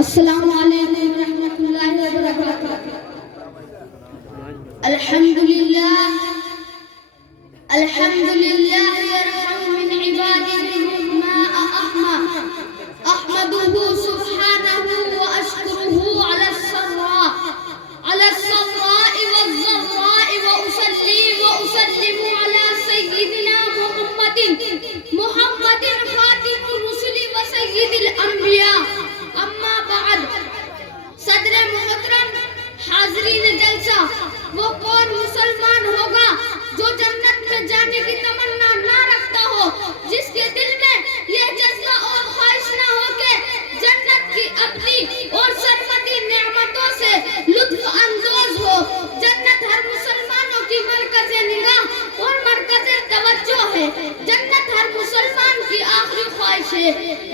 السلام علیکم ورحمۃ اللہ وبرکاتہ۔ الحمدللہ یرحم من عباده ما احمى احمده سبحانه واشكره على السراء والضراء واصلي واسلم على سيدنا محمد خاتم الرسل وسيد الانبیاء، اما بعد۔ صدر محترم، حاضرین جلسہ، وہ کون مسلمان ہوگا جو جنت میں جانے کی تمنا نہ رکھتا ہو، جس کے دل میں یہ جذبہ اور خواہش نہ ہو کہ جنت کی اپنی اور سرمدی نعمتوں سے لطف اندوز ہو۔ جنت ہر مسلمانوں کی مرکز نگاہ اور مرکز توجہ ہے۔ جنت ہر مسلمان کی آخری خواہش ہے۔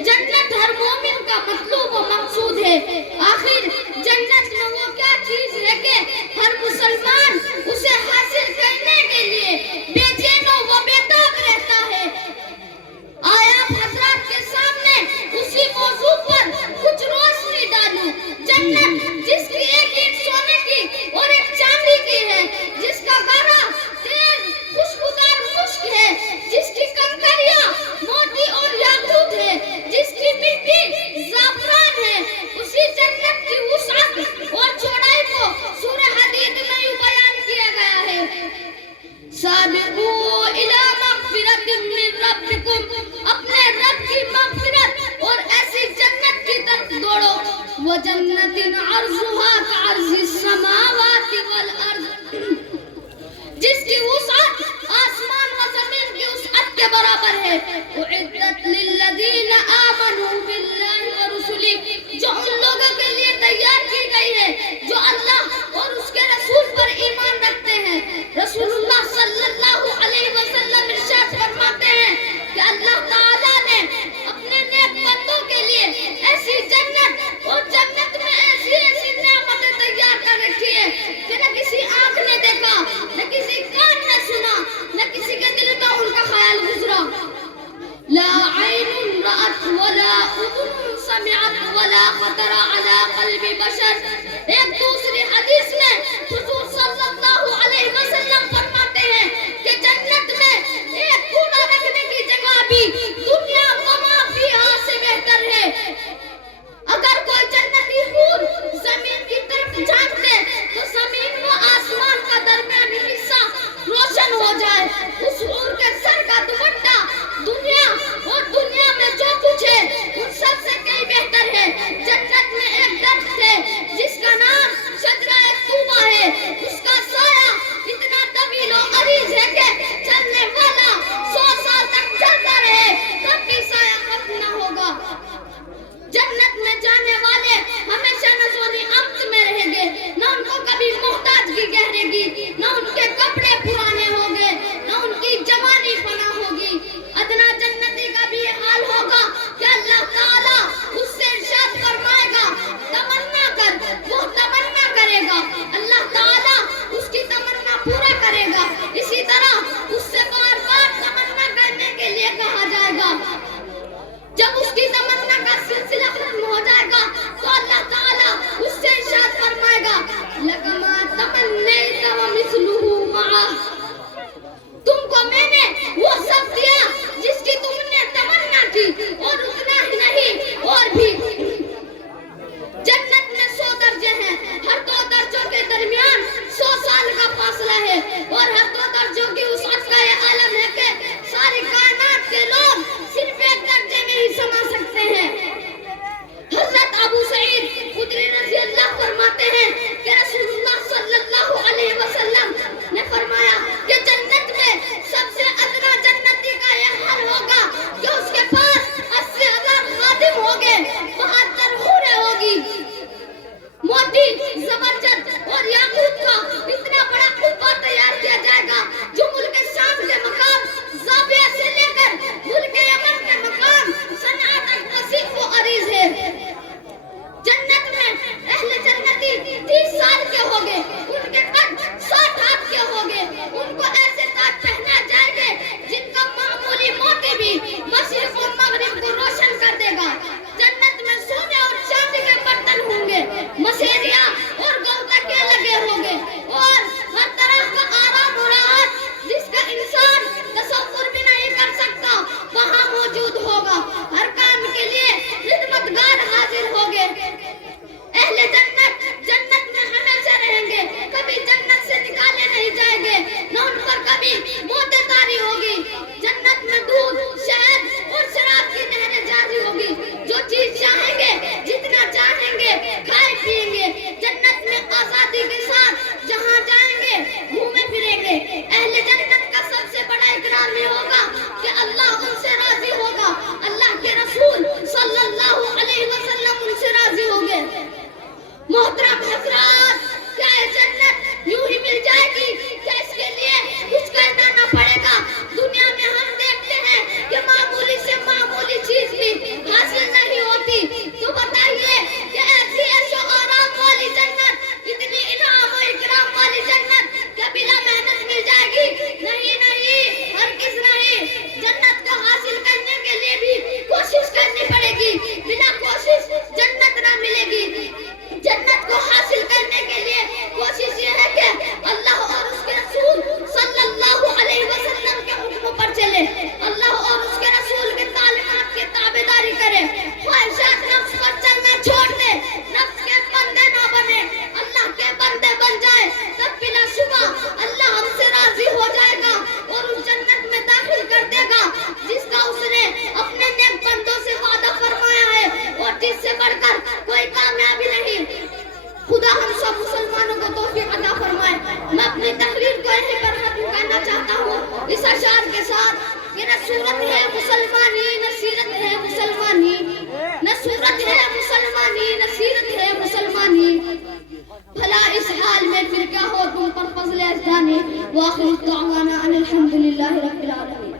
جنت ہر مومن کا مطلوب و مقصود ہے۔ آخر جنت میں وہ کیا چیز ہے کہ ہر مسلمان اسے حاصل کرنے کے لیے بے چین و بے تاب رہتا ہے؟ آیا آپ حضرات کے سامنے اسی موضوع پر کچھ روشنی ڈالوں۔ جنت جس کی ایک اینٹ سونے کی اور ایک چاندی کی ہے، جس کا گارا تیز خوشبودار مشک ہے، جس کی کنکریاں موٹی اور یاقوت ہے، جس کی مٹی زعفران ہے، اسی جنت کی وسعت اور چوڑائی کو سورہ حدید میں یوں بیان کیا گیا ہے: سابقوا الی مغفرۃ من ربکم، اپنے رب کی مغفرت اور ایسی جنت کی طرف دوڑو، وجنۃ عرضھا کعرض السماوات والارض، جس کی وسعت آسمان و زمین کی وسعت کے برابر ہے، اعدت للذین آمنوا باللہ ورسلہ، جو ان لوگوں کے لیے تیار کی گئی ہے جو اللہ اور اس کے رسول پر ایمان رکھتے ہیں۔ رسول اللہ صلی اللہ علیہ وسلم ارشاد فرماتے ہیں کہ اللہ تعالیٰ نے اپنے نیک بندوں کے لیے ایسی جنت اور جنت میں ایسی نعمتیں تیار کر رکھی ہے کہ نہ کسی آنکھ نے دیکھا، نہ کسی کان نے سنا، نہ کسی کے دل میں ان کا خیال گزرا۔ لا عین رأت ولا اذن سمعت ولا خطر على قلب بشر۔ ایک دوسری حدیث میں حضور صلی اللہ علیہ وسلم فرماتے ہیں کہ جنت میں ایک کوڑا رکھنے کی جگہ بھی دنیا وما فیہا سے بہتر ہے۔ اگر کوئی جنتی حور زمین کی طرف جھانکتے تو زمین و آسمان کا درمیانی حصہ روشن ہو جائے۔ اس حور کے سر کا دوپٹہ دنیا اور دنیا میں جو کچھ ہے ان سب سے کئی بہتر ہے۔ جنت میں ایک درخت ہے جس کا نام شجرہ طوبہ ہے، اس کا سایہ اتنا طویل و عریض ہے کہ چلنے والا 100 سال تک چلتا رہے تب بھی سایہ ختم نہ ہوگا۔ جنت میں جانے والے ہمیشہ نزولی امت میں رہیں گے، نہ ان کو کبھی محتاجگی گہرے گی، نہ ان کے کپڑے پرانے ہوں گے، نہ ان کی جوانی فنا ہوگی۔ ادنا جنتی کا بھی یہ حال ہوگا کہ اللہ تعالیٰ اس سے ارشاد فرمائے گا تمنا کر، وہ تمنا کرے گا، اللہ تعالیٰ اس کی تمنا پورا کرے گا۔ اسی طرح اس سے بار بار تمنا کرنے کے لیے کہا جائے گا۔ جب اس کی تمنا کا سلسلہ ختم ہو جائے گا تو اللہ تعالیٰ اس سے ارشاد فرمائے گا لَكَ مَا تَمَنَّيْتَ وَمِثْلُهُ مَعَهُ، تم کو میں نے وہ سب دیا جس کی تم نے تمنا کی، اور اتنا ہی نہیں اور بھی۔ جنت میں 100 درجے ہیں، ہر 2 درجوں کے درمیان 100 سال کا فاصلہ ہے، اور ہر 2 درجوں کی وسعت کا یہ عالم ہے کہ ساری کائنات کے لوگ صرف ایک درجے میں ہی سما سکتے ہیں۔ حضرت ابو سعید خدری رضی اللہ فرماتے ہیں کہ رسول اللہ صلی اللہ علیہ وسلم نے فرمایا کہ جنت میں سب سے ادنا جنتی کا یہ حال ہوگا کہ اس کے پاس 80,000 خادم ہوگے، 72 حوریں ہوگی، موٹی زبرجد اور یاقوت کا اتنا بڑا قبہ تیار کیا جائے گا جو ملک شام کے مقام زاویہ سے لے کر ملک یمن کے مقام صنعا تک وسیع و عریض ہے۔ جنت میں اہل جنتی 30 سال کے ہوگے، ان کے قد 60 ہاتھ کے ہوگے، ان کو ایسے تاج پہنا جائے گے جن کا معمولی موتی بھی مشرق ہوگا، ہر کام کے لیے خدمتگار حاضر ہوگے۔ اہل جنت جنت میں ہمیشہ رہیں گے، کبھی جنت سے نکالے نہیں جائیں گے، نہ ان پر کبھی موت طاری ہوگی۔ جنت میں دودھ، شہد اور شراب کی نہریں جاری ہوگی، جو چیز چاہیں گے جتنا چاہیں گے کھائے پیئیں گے۔ جنت میں آزادی کے ساتھ جہاں جائیں گے گھومے پھریں گے۔ اہل جنت کا سب سے بڑا اکرام یہ ہوگا کہ اللہ ان سے راضی ہوگا، اللہ کے رسول صلی اللہ علیہ وسلم ان سے راضی ہوں گے۔ محترم حضرات، کیا یہ جنت یوں ہی مل جائے گی؟ کیا اس کے لیے کچھ کرنا نہ پڑے گا؟ دنیا میں ہم دیکھتے ہیں کہ معمولی سے معمولی چیز بھی حاصل نہیں ہوتی، تو بتائیے کہ ایسی عیش و آرام والی جنت، اتنی انعام و اکرام والی جنت کیا بلا محنت مل جائے گی؟ نہیں نہیں، ہرگز نہیں۔ جنت کو حاصل کرنے کے لیے بھی کوشش کرنی پڑے گی، بلا کوشش جنت نہ ملے گی۔ جنت کو حاصل کرنے کے لیے کوشش یہ ہے کہ اللہ اور اس کے رسول صلی اللہ علیہ وسلم کے حکم پر چلے، اللہ اور اس کے رسول کے تعلیمات کی تابعداری کرے، خواہشات نفس پر چلنا چھوڑ دے، نفس کے بندے نہ بنے، اللہ کے بندے بن جائے، تب بلا شبہ اللہ ہم سے راضی ہو جائے گا اور اس جنت میں داخل کر دے گا جس کا اس نے اپنے نیک بندوں سے وعدہ فرمایا ہے، اور جس سے بڑھ کر کوئی کامیابی نہیں۔ خدا ہم سب مسلمانوں کو توفیق عطا فرمائے۔ میں اپنی تقریر کو یہیں پر ختم کرنا چاہتا ہوں اس اشعار کے ساتھ کہ نہ صورت ہے مسلمانی نہ سیرت ہے مسلمانی، نہ صورت ہے مسلمانی نہ سیرت ہے مسلمانی، بھلا اس حال میں پھر کیا ہو تم پر فضل اجدانی۔ وآخر دعوانا ان الحمدللہ رب العالمین۔